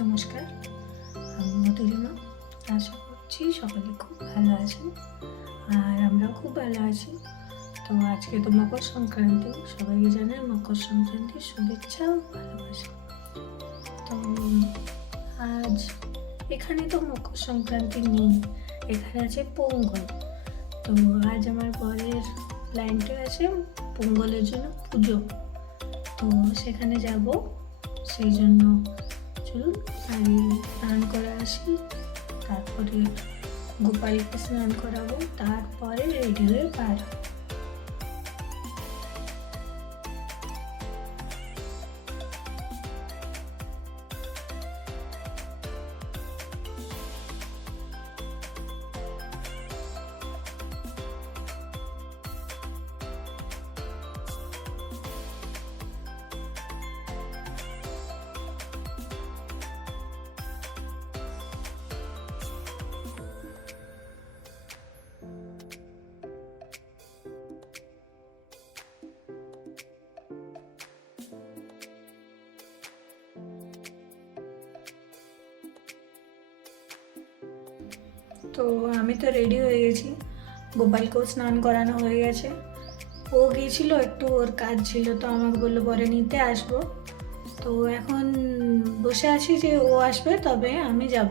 নমস্কার, আমি মধুরিমা। আশা করছি সকলে খুব ভালো আছেন, আর আমরাও খুব ভালো আছি। তো আজকে তো মকর সংক্রান্তি, সবাইকে জানাই মকর সংক্রান্তির শুভেচ্ছা ও ভালোবাসা। তো আজ এখানে তো মকর সংক্রান্তি নেই, এখানে আছে পোঙ্গল। তো আজ আমার বরের প্ল্যানটা আছে পোঙ্গলের জন্য পুজো, তো সেখানে যাব। সেই জন্য চলুন আগে স্নান করে আসি, তারপরে গোপালকে স্নান করাবো, তারপরে রেডি হয়ে বার হবো। তো আমি তো রেডি হয়ে গেছি, গোপালকেও স্নান করানো হয়ে গেছে। ও গিয়েছিল, একটু ওর কাজ ছিল, তো আমাকে বললো পরে নিতে আসবো। তো এখন বসে আছি যে ও আসবে তবে আমি যাব।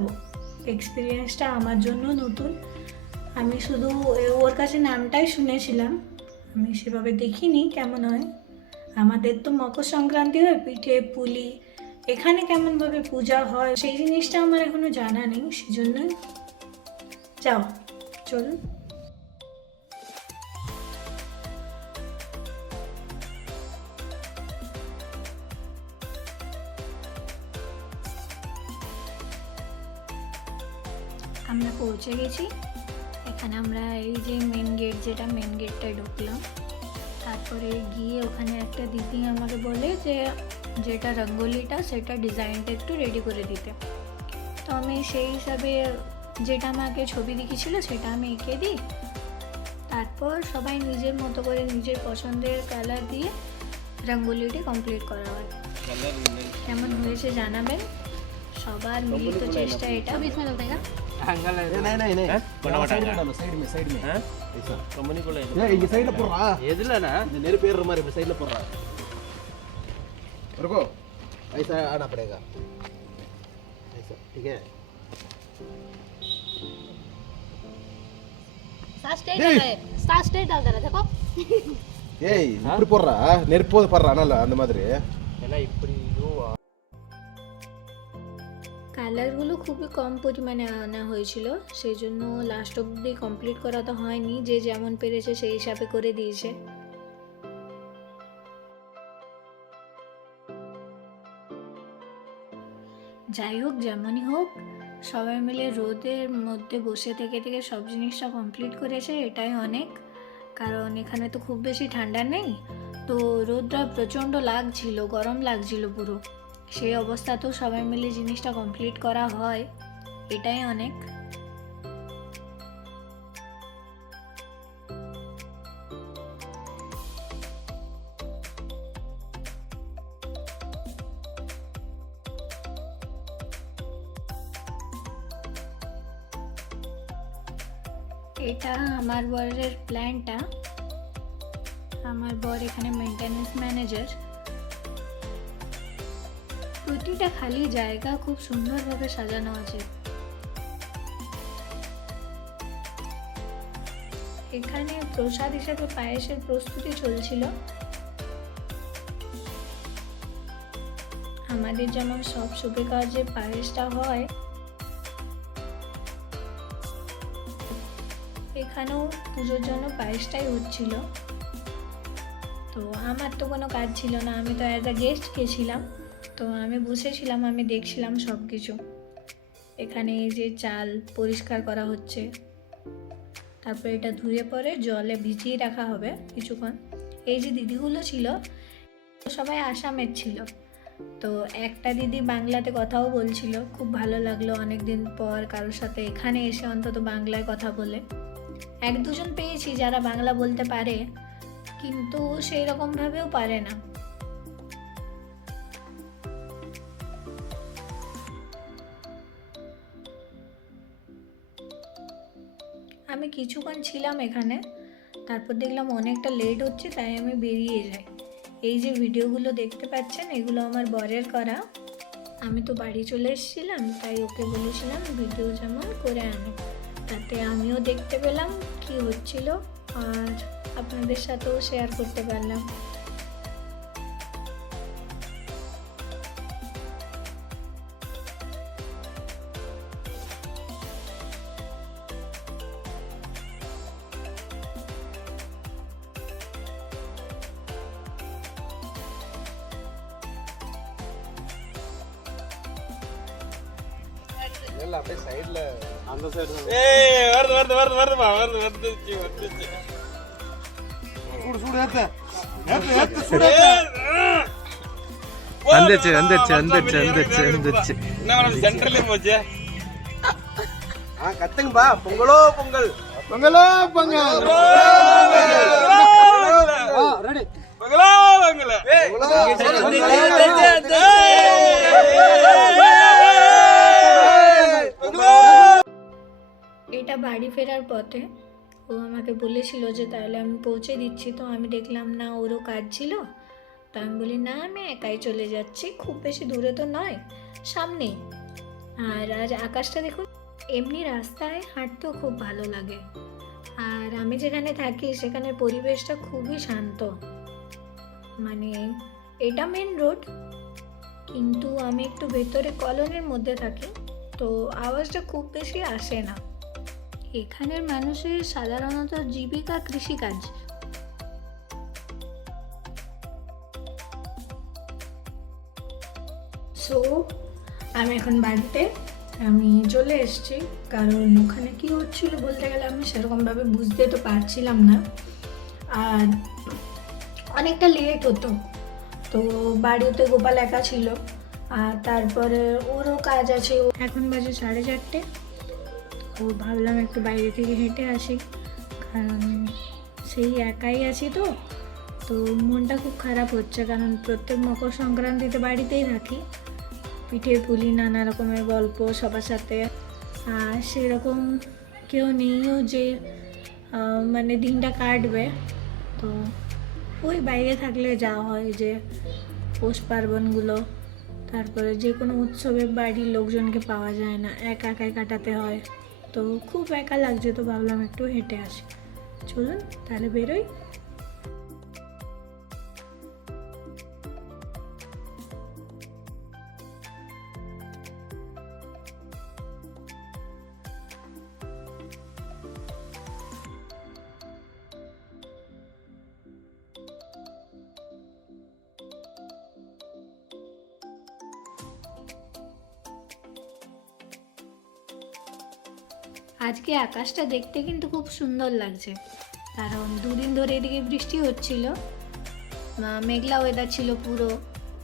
এক্সপিরিয়েন্সটা আমার জন্য নতুন, আমি শুধু ওর কাছে নামটাই শুনেছিলাম, আমি সেভাবে দেখিনি কেমন হয়। আমাদের তো মকর সংক্রান্তি হয় পিঠে পুলি, এখানে কেমনভাবে পূজা হয় সেই জিনিসটা আমার এখনো জানা নেই, সেজন্যই যাও চলুন। আমরা পৌঁছে গেছি এখানে। আমরা এই যে মেন গেট, যেটা মেন গেটটায় ঢুকলাম, তারপরে গিয়ে ওখানে একটা দিদি আমাকে বলে যে যেটা রঙ্গোলিটা সেটা ডিজাইনটা একটু রেডি করে দিতে। তো আমি সেই হিসাবে যেটা আমাকে ছবি দেখিয়েছিল সেটা আমি এঁকে দিই, তারপর সবাই নিজের মতো করে নিজের পছন্দের কালার দিয়ে রঙ্গোলিটি কমপ্লিট করা হয়। কেমন হয়েছে জানাবেন, সবার মিলিত চেষ্টা এটা। नहीं नहीं नहीं साइड में डालो, साइड में ऐसा कंपनी को ले ये साइड में पोरा எதுலண்ணா मेरे पैर हमारे साइड में पोरा रुको ऐसा आना पड़ेगा ऐसा ठीक है स्टार स्टेट डाल देना देखो ஏய் இப்படி போடுறா நெருப்போது போடுறா நல்லா அந்த மாதிரி எல்லாம் இப்படி இதுவா কালারগুলো খুবই কম পরিমাণে আনা হয়েছিল, সেই জন্য লাস্ট অবধি কমপ্লিট করা তো হয়নি, যে যেমন পেরেছে সেই হিসাবে করে দিয়েছে। যাই হোক, যেমনই হোক, সবাই মিলে রোদের মধ্যে বসে থেকে থেকে সব জিনিসটা কমপ্লিট করেছে, এটাই অনেক। কারণ এখানে তো খুব বেশি ঠান্ডা নেই, তো রোদটা প্রচণ্ড লাগছিল, গরম লাগছিল পুরো। সেই অবস্থাতেও সবাই মিলে জিনিসটা কমপ্লিট করা হয়, এটাই অনেক। এটা আমার বরের প্ল্যানটা, আমার বর এখানে মেইনটেনেন্স ম্যানেজার। প্রতিটা খালি জায়গা খুব সুন্দরভাবে সাজানো আছে। এখানে প্রসাদ হিসেবে পায়েসের প্রস্তুতি চলছিল। আমাদের যেমন সব শুভে কাজে পায়েসটা হয়, এখানেও পুজোর জন্য পায়েসটাই হচ্ছিল। তো আমার তো কোনো কাজ ছিল না, আমি তো অ্যাজ আ গেস্ট গেছিলাম, তো আমি বসেছিলাম, আমি দেখছিলাম সব কিছু। এখানে এই যে চাল পরিষ্কার করা হচ্ছে, তারপরে এটা ধুয়ে পরে জলে ভিজিয়ে রাখা হবে কিছুক্ষণ। এই যে দিদিগুলো ছিল সবাই আসামের ছিল, তো একটা দিদি বাংলাতে কথাও বলছিল, খুব ভালো লাগলো অনেক দিন পর কারোর সাথে এখানে এসে অন্তত বাংলায় কথা বলে। এক দুজন পেয়েছি যারা বাংলা বলতে পারে, কিন্তু সেই রকমভাবেও পারে না। আমি কিছুক্ষণ ছিলাম এখানে, তারপর দেখলাম অনেকটা লেট হচ্ছে, তাই আমি বেরিয়ে যাই। এই যে ভিডিওগুলো দেখতে পাচ্ছেন এগুলো আমার বরের করা। আমি তো বাড়ি চলে এসেছিলাম, তাই ওকে বলেছিলাম ভিডিও যেমন করে আনে, তাতে আমিও দেখতে পেলাম কি হচ্ছিল আর আপনাদের সাথেও শেয়ার করতে পারলাম। இல்ல அப்படியே சைடுல அந்த சைடு ஏய் வருது வந்துச்சு சூடு சூடு ஏத்து சூடு வந்துச்சு என்ன சென்டர்லயே போச்சு கத்துங்கப்பா பொங்கலோ பொங்கல் பொங்கலோ பொங்கல் ரெடி பொங்கலோ பொங்கல் এটা বাড়ি ফেরার পথে ও আমাকে বলেছিল যে তাহলে আমি পৌঁছে দিচ্ছি, তো আমি দেখলাম না ওরও কাজ ছিল, তো আমি বলি না আমি একাই চলে যাচ্ছি, খুব বেশি দূরে তো নয়, সামনেই। আর আজ আকাশটা দেখুন, এমনি রাস্তায় হাঁটতেও খুব ভালো লাগে। আর আমি যেখানে থাকি সেখানে পরিবেশটা খুবই শান্ত, মানে এটা মেন রোড, কিন্তু আমি একটু ভেতরে কলোনির মধ্যে থাকি, তো আওয়াজটা খুব বেশি আসে না। এখানের মানুষের সাধারণত জীবিকা কৃষিকাজ। সো আমি এখন বাড়িতে আমি চলে এসেছি, কারণ ওখানে কি হচ্ছিল বলতে গেলে আমি সেরকমভাবে বুঝতে তো পারছিলাম না, আর অনেকটা লেট হতো। তো বাড়িতে গোপাল একা ছিল, আর তারপরে ওরও কাজ আছে। এখন বাজে 4:30, তো ভাবলাম একটু বাইরে থেকে হেঁটে আসি, কারণ সেই একাই আছি তো তো মনটা খুব খারাপ হচ্ছে, কারণ প্রত্যেক মকর সংক্রান্তিতে বাড়িতেই থাকি, পিঠে পুলি নানা রকমের গল্প সবার সাথে, আর সেরকম কেউ নেইও যে মানে দিনটা কাটবে। তো ওই বাইরে থাকলে যাওয়া হয় যে পৌষ পার্বণগুলো, তারপরে যে কোনো উৎসবে বাড়ির লোকজনকে পাওয়া যায় না, একা একাই কাটাতে হয়, তো খুব একা লাগছে, তো ভাবলাম একটু হেঁটে আসি। চলুন তাহলে বেরোই। আজকে আকাশটা দেখতে কিন্তু খুব সুন্দর লাগছে, কারণ দুদিন ধরে এদিকে বৃষ্টি হচ্ছিল, মেঘলা ওয়েদার ছিল পুরো,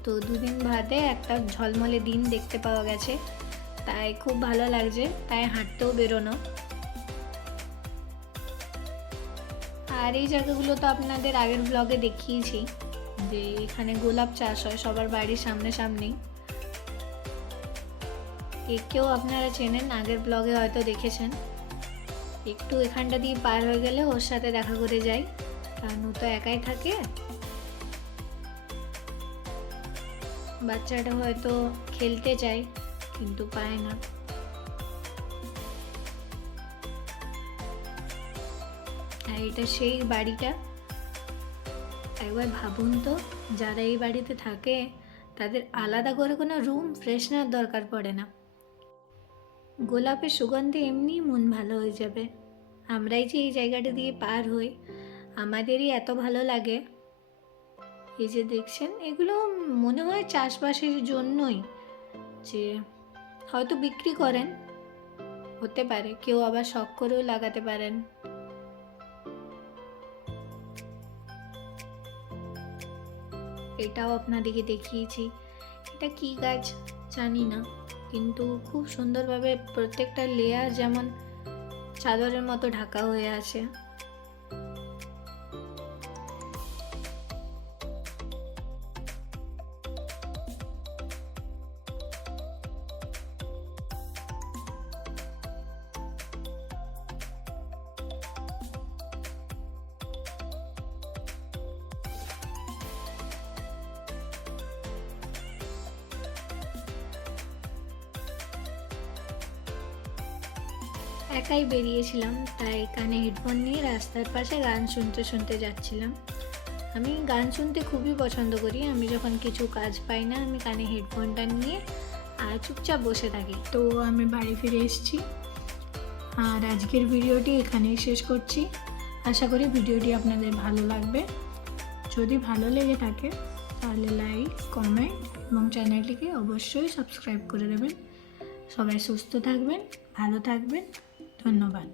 তো দুদিন বাদে একটা ঝলমলে দিন দেখতে পাওয়া গেছে, তাই খুব ভালো লাগছে, তাই হাঁটতেও বেরোনো। আর এই জায়গাগুলো তো আপনাদের আগের ব্লগে দেখিয়েছি, যে এখানে গোলাপ চাষ হয় সবার বাড়ির সামনে সামনেই। কেউ আপনারা চেনেন, আগের ব্লগে হয়তো দেখেছেন। একটু এখানটা দিয়ে পার হয়ে গেলে ওর সাথে দেখা করে যাই, কারণ ও তো একাই থাকে। বাচ্চাটা হয়তো খেলতে চায় কিন্তু পায় না। আর এটা সেই বাড়িটা, একবার ভাবুন তো, যারা এই বাড়িতে থাকে তাদের আলাদা করে কোনো রুম ফ্রেশনার দরকার পড়ে না, গোলাপের সুগন্ধে এমনি মন ভালো হয়ে যাবে। আমরাই যে এই জায়গাটা দিয়ে পার হই, আমাদেরই এত ভালো লাগে। এই যে দেখছেন, এগুলো মনে হয় চাষবাসের জন্যই, যে হয়তো বিক্রি করেন, হতে পারে কেউ আবার শখ করেও লাগাতে পারেন। এটাও আপনাদেরকে দেখিয়েছি, এটা কি গাছ জানি না, কিন্তু খুব সুন্দরভাবে প্রত্যেকটা লেয়ার যেমন চাদরের মতো ঢাকা হয়ে আছে। একাই বেরিয়েছিলাম, তাই কানে হেডফোন নিয়ে রাস্তার পাশে গান শুনতে শুনতে যাচ্ছিলাম। আমি গান শুনতে খুবই পছন্দ করি। আমি যখন কিছু কাজ পাই না, আমি কানে হেডফোনটা নিয়ে আর চুপচাপ বসে থাকি। তো আমি বাড়ি ফিরে এসেছি, আর আজকের ভিডিওটি এখানেই শেষ করছি। আশা করি ভিডিওটি আপনাদের ভালো লাগবে। যদি ভালো লেগে থাকে তাহলে লাইক, কমেন্ট এবং চ্যানেলটিকে অবশ্যই সাবস্ক্রাইব করে দেবেন। সবাই সুস্থ থাকবেন, ভালো থাকবেন। ধন্যবাদ।